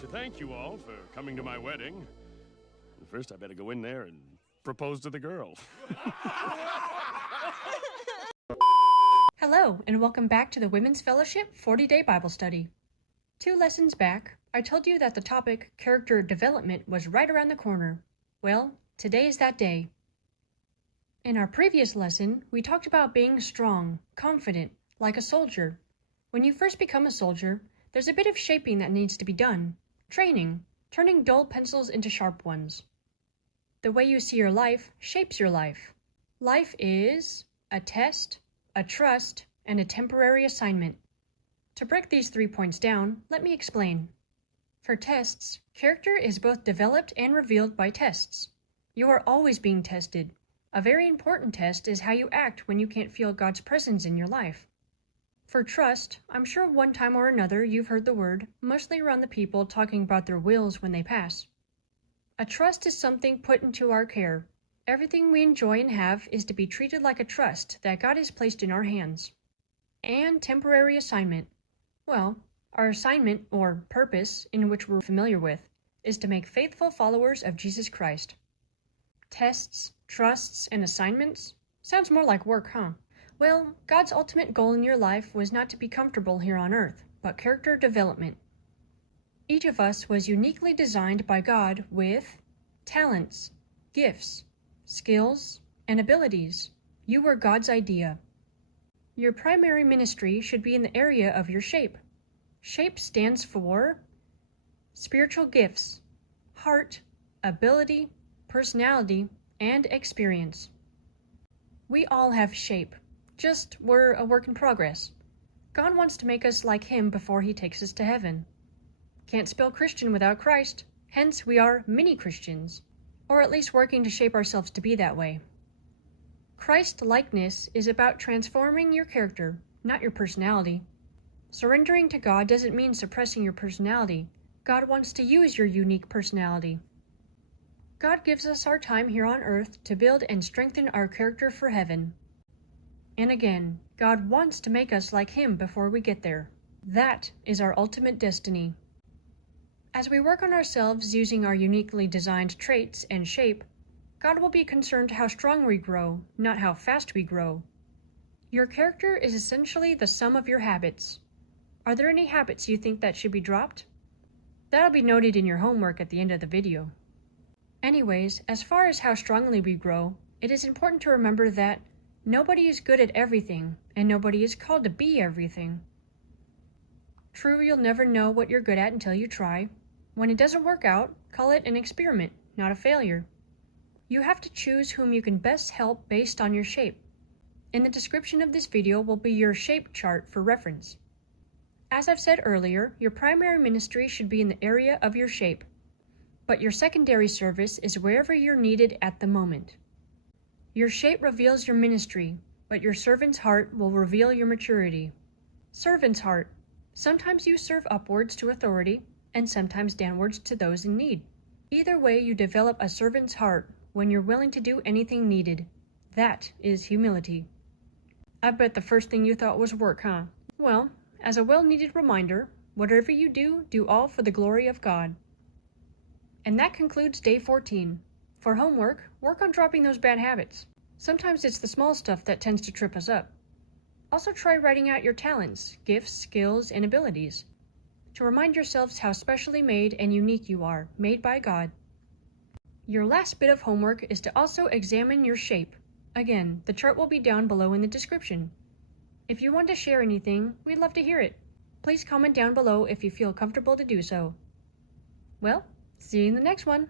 to thank you all for coming to my wedding. First, I better go in there and propose to the girl. Hello, and welcome back to the Women's Fellowship 40-Day Bible Study. 2 lessons back, I told you that the topic, character development, was right around the corner. Well, today is that day. In our previous lesson, we talked about being strong, confident, like a soldier. When you first become a soldier, there's a bit of shaping that needs to be done. Training, turning dull pencils into sharp ones. The way you see your life shapes your life. Life is a test, a trust, and a temporary assignment. To break these 3 points down, let me explain. For tests, character is both developed and revealed by tests. You are always being tested. A very important test is how you act when you can't feel God's presence in your life. For trust, I'm sure one time or another you've heard the word, mostly around the people talking about their wills when they pass. A trust is something put into our care. Everything we enjoy and have is to be treated like a trust that God has placed in our hands. And temporary assignment. Well, our assignment, or purpose, in which we're familiar with, is to make faithful followers of Jesus Christ. Tests, trusts, and assignments? Sounds more like work, huh? Well, God's ultimate goal in your life was not to be comfortable here on earth, but character development. Each of us was uniquely designed by God with talents, gifts, skills, and abilities. You were God's idea. Your primary ministry should be in the area of your shape. SHAPE stands for spiritual gifts, heart, ability, personality, and experience. We all have shape, just we're a work in progress. God wants to make us like Him before He takes us to heaven. Can't spell Christian without Christ, hence we are mini-Christians, or at least working to shape ourselves to be that way. Christ-likeness is about transforming your character, not your personality. Surrendering to God doesn't mean suppressing your personality. God wants to use your unique personality. God gives us our time here on earth to build and strengthen our character for heaven. And again, God wants to make us like Him before we get there. That is our ultimate destiny. As we work on ourselves using our uniquely designed traits and shape, God will be concerned how strong we grow, not how fast we grow. Your character is essentially the sum of your habits. Are there any habits you think that should be dropped? That'll be noted in your homework at the end of the video. Anyways, as far as how strongly we grow, it is important to remember that nobody is good at everything, and nobody is called to be everything. True, you'll never know what you're good at until you try. When it doesn't work out, call it an experiment, not a failure. You have to choose whom you can best help based on your shape. In the description of this video will be your shape chart for reference. As I've said earlier, your primary ministry should be in the area of your shape, but your secondary service is wherever you're needed at the moment. Your shape reveals your ministry, but your servant's heart will reveal your maturity. Servant's heart. Sometimes you serve upwards to authority, and sometimes downwards to those in need. Either way, you develop a servant's heart when you're willing to do anything needed. That is humility. I bet the first thing you thought was work, huh? Well, as a well-needed reminder, whatever you do, do all for the glory of God. And that concludes day 14. For homework, work on dropping those bad habits. Sometimes it's the small stuff that tends to trip us up. Also try writing out your talents, gifts, skills, and abilities, to remind yourselves how specially made and unique you are, made by God. Your last bit of homework is to also examine your shape. Again, the chart will be down below in the description. If you want to share anything, we'd love to hear it. Please comment down below if you feel comfortable to do so. Well, see you in the next one.